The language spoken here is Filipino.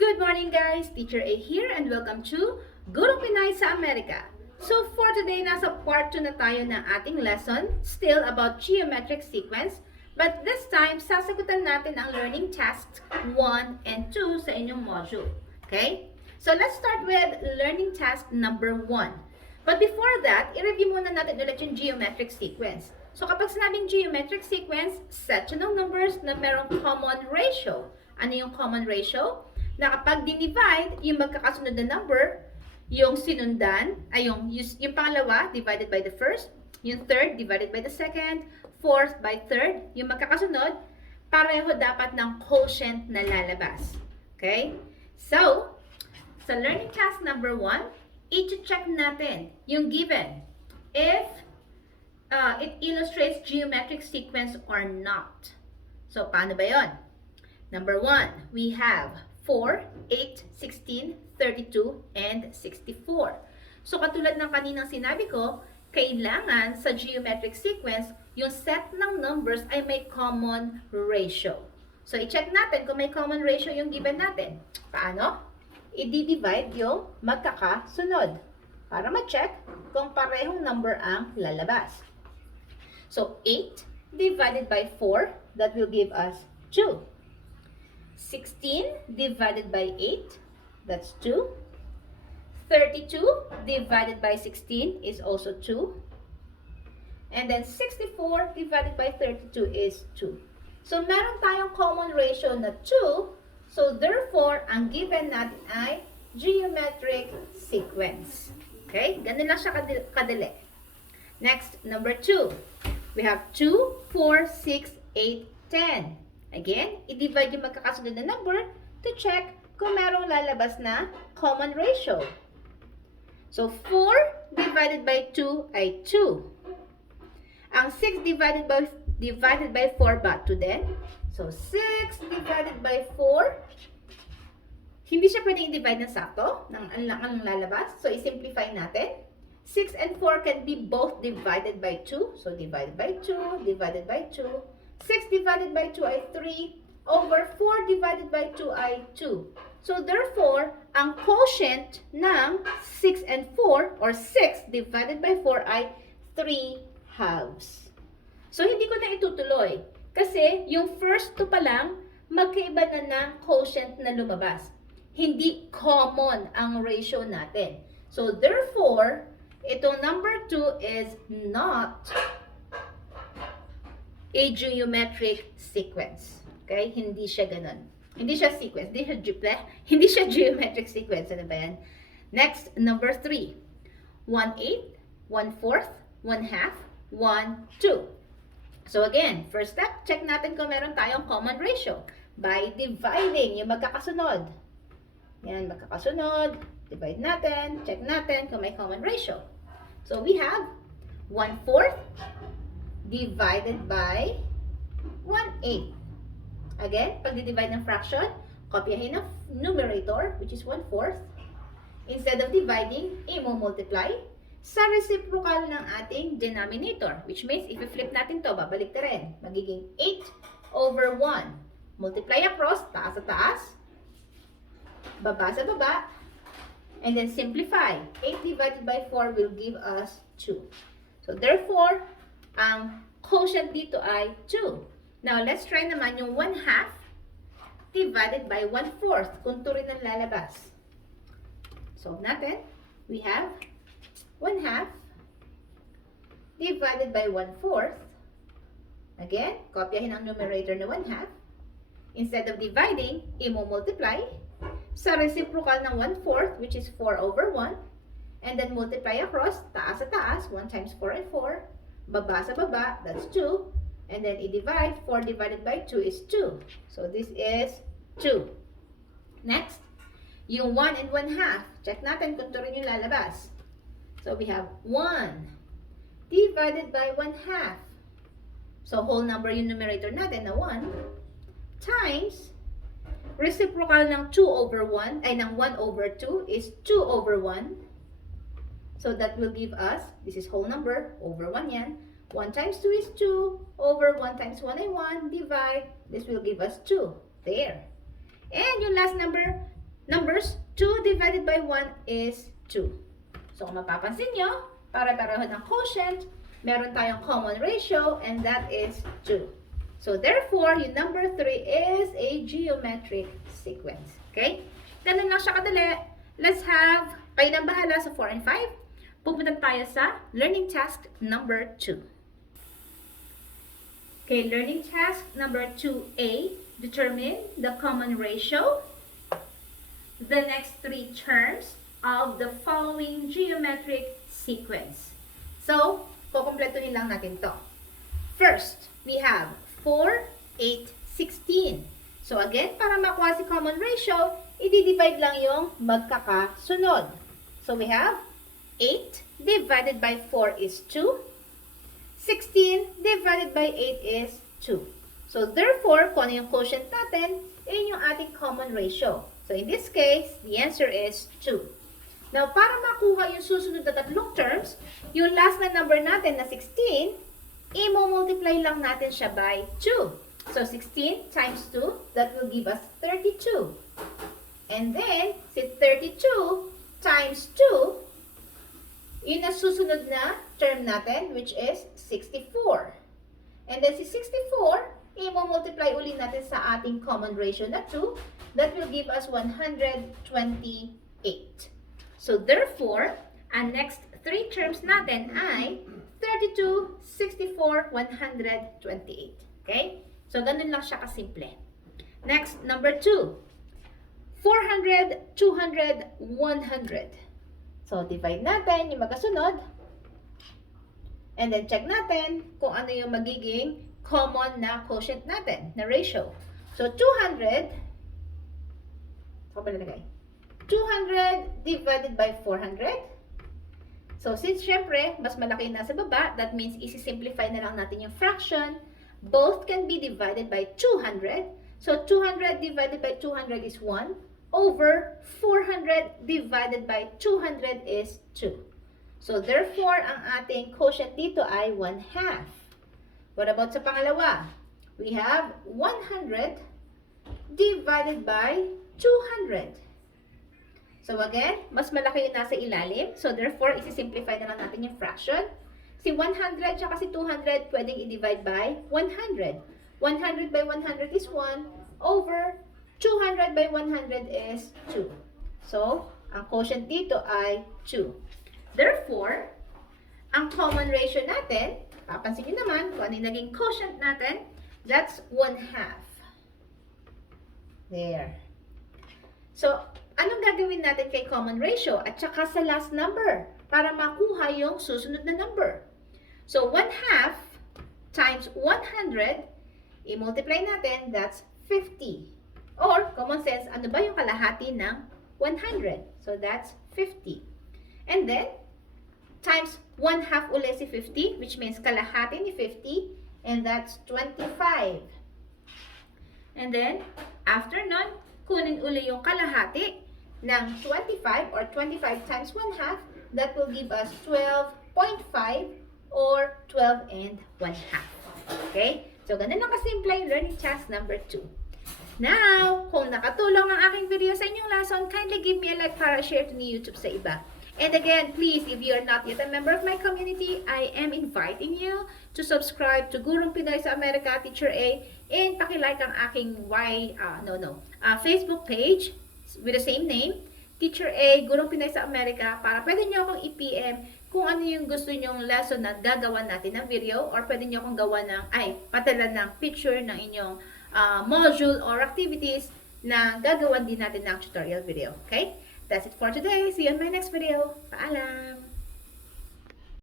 Good morning guys! Teacher A here and welcome to Gurong Pinay sa Amerika. So for today, nasa part 2 na tayo ng ating lesson, still about geometric sequence. But this time, sasagutan natin ang learning tasks 1 and 2 sa inyong module. Okay? So let's start with learning task number 1. But before that, i-review muna natin ulit yung geometric sequence. So kapag sinabing geometric sequence, set ng numbers na merong common ratio. Ano yung common ratio? Na kapag dinivide yung magkakasunod na number, yung sinundan, ay yung pangalawa divided by the first, yung third divided by the second, fourth by third, yung magkakasunod, pareho dapat ng quotient na lalabas. Okay? So, sa learning task number 1, i-check natin yung given if it illustrates geometric sequence or not. So, paano ba yon? Number 1, we have 4, 8, 16, 32, and 64. So, katulad ng kaninang sinabi ko, kailangan sa geometric sequence, yung set ng numbers ay may common ratio. So, i-check natin kung may common ratio yung given natin. Paano? I-divide yung magkakasunod para ma-check kung parehong number ang lalabas. So, 8 divided by 4, that will give us 2. 16 divided by 8, that's 2. 32 divided by 16 is also 2. And then 64 divided by 32 is 2. So, meron tayong common ratio na 2. So, therefore, ang given natin ay geometric sequence. Okay? Ganun lang siya kadali. Next, number 2. We have 2, 4, 6, 8, 10. Again, i-divide yung magkakasunod na number to check kung merong lalabas na common ratio. So, 4 divided by 2 ay 2. Ang 6 divided by 4 ba? 2 din. So, 6 divided by 4. Hindi siya pwedeng i-divide ng sakto, ang lalabas. So, i-simplify natin. 6 and 4 can be both divided by 2. So, divided by 2, divided by 2. 6 divided by 2 ay 3. Over 4 divided by 2 ay 2. So, therefore, ang quotient ng 6 and 4 or 6 divided by 4 ay 3 halves. So, hindi ko na itutuloy. Kasi, yung first 2 pa lang, magkaiba na ng quotient na lumabas. Hindi common ang ratio natin. So, therefore, itong number 2 is not a geometric sequence. Okay? Hindi siya ganun. Hindi siya sequence. Hindi siya geometric sequence. Ano ba yan? Next, number 3. 1/8, 1/4, 1/2, 1/2. So again, first step, check natin kung meron tayong common ratio by dividing yung magkakasunod. Yan, magkakasunod. Divide natin. Check natin kung may common ratio. So we have 1/4 divided by 1/8. Again, pag di-divide ng fraction, kopyahin ang numerator, which is 1/4. Instead of dividing, i-multiply sa reciprocal ng ating denominator, which means if i-flip natin to, babalik na rin. Magiging 8 over 1. Multiply across, taas sa taas, baba sa baba, and then simplify. 8 divided by 4 will give us 2. So, therefore, ang quotient dito ay 2. Now, let's try naman yung 1/2 divided by 1/4. Kung 2 rin ang lalabas. Solve natin. We have 1/2 divided by 1/4. Again, kopyahin ang numerator na 1/2. Instead of dividing, i-multiply sa reciprocal ng 1/4, which is 4 over 1. And then multiply across, taas sa taas, 1 times 4 ay 4. Baba sa baba, that's 2. And then i-divide, 4 divided by 2 is 2. So this is 2. Next, yung 1 and 1/2. Check natin kung 2 rin yung lalabas. So we have 1 divided by 1/2. So whole number yung numerator natin na 1 times reciprocal ng 2 over 1, ay ng 1 over 2 is 2 over 1. So that will give us, this is whole number, over 1 yan. 1 times 2 is 2, over 1 times 1 ay 1, divide, this will give us 2. There. And yung last number, numbers, 2 divided by 1 is 2. So kung mapapansin nyo, para-pareho ng quotient, meron tayong common ratio, and that is 2. So therefore, yung number 3 is a geometric sequence. Okay? Ganun lang siya kadali. Let's have, kayo nang bahala sa 4 and 5. Pupunta tayo sa learning task number 2. Okay, learning task number 2A. Determine the common ratio, the next 3 terms of the following geometric sequence. So, kukumpletuhin lang natin to. First, we have 4, 8, 16. So again, para makuha si common ratio, i-divide lang yung magkakasunod. So we have 8 divided by 4 is 2. 16 divided by 8 is 2. So therefore, kung ano yung quotient natin, yun yung ating common ratio. So in this case, the answer is 2. Now, para makuha yung susunod na tatlong terms, yung last na number natin na 16, i-multiply lang natin siya by 2. So 16 times 2, that will give us 32. And then, si 32 times 2, yun na susunod na term natin, which is 64. And then si 64, i-multiply ulit natin sa ating common ratio na 2, that will give us 128. So therefore, ang next 3 terms natin ay 32, 64, 128. Okay? So ganun lang siya kasimple. Next, number 2. 400, 200, 100. So divide natin yung magkasunod. And then check natin kung ano yung magiging common na quotient natin, na ratio. So 200, ako ba nalagay? 200 divided by 400. So since syempre, mas malaki yung nasa baba, that means isi-simplify na lang natin yung fraction. Both can be divided by 200. So 200 divided by 200 is 1 over 400 divided by 200 is 2. So therefore, ang ating quotient dito ay 1/2. What about sa pangalawa? We have 100 divided by 200. So again, mas malaki yung nasa ilalim. So therefore, isi-simplify na lang natin yung fraction. Si 100 tsaka si 200, pwedeng i-divide by 100. 100 by 100 is 1 over 200 by 100 is 2. So, ang quotient dito ay 2. Therefore, ang common ratio natin, papansin nyo naman kung ano yung naging quotient natin, that's 1/2. There. So, anong gagawin natin kay common ratio at saka sa last number para makuha yung susunod na number? So, 1/2 times 100, i-multiply natin, that's 50. Or, common sense, ano ba yung kalahati ng 100? So, that's 50. And then, times 1/2 ulit si 50, which means kalahati ni 50, and that's 25. And then, after nun, kunin uli yung kalahati ng 25 or 25 times 1/2, that will give us 12.5 or 12 and 1/2. Okay? So, ganun lang kasimple yung learning task number 2. Now, kung nakatulong ang aking video sa inyong lesson, kindly give me a like para share to ni YouTube sa iba. And again, please, if you are not yet a member of my community, I am inviting you to subscribe to Gurong Pinoy sa Amerika, Teacher A, and pakilike ang aking Facebook page with the same name, Teacher A, Gurong Pinoy sa Amerika, para pwede nyo akong i-PM kung ano yung gusto nyong lesson na gagawa natin ng video, or pwede nyo akong gawa ng, patalan ng picture ng inyong module or activities na gagawan din natin ng tutorial video. Okay? That's it for today. See you in my next video. Paalam!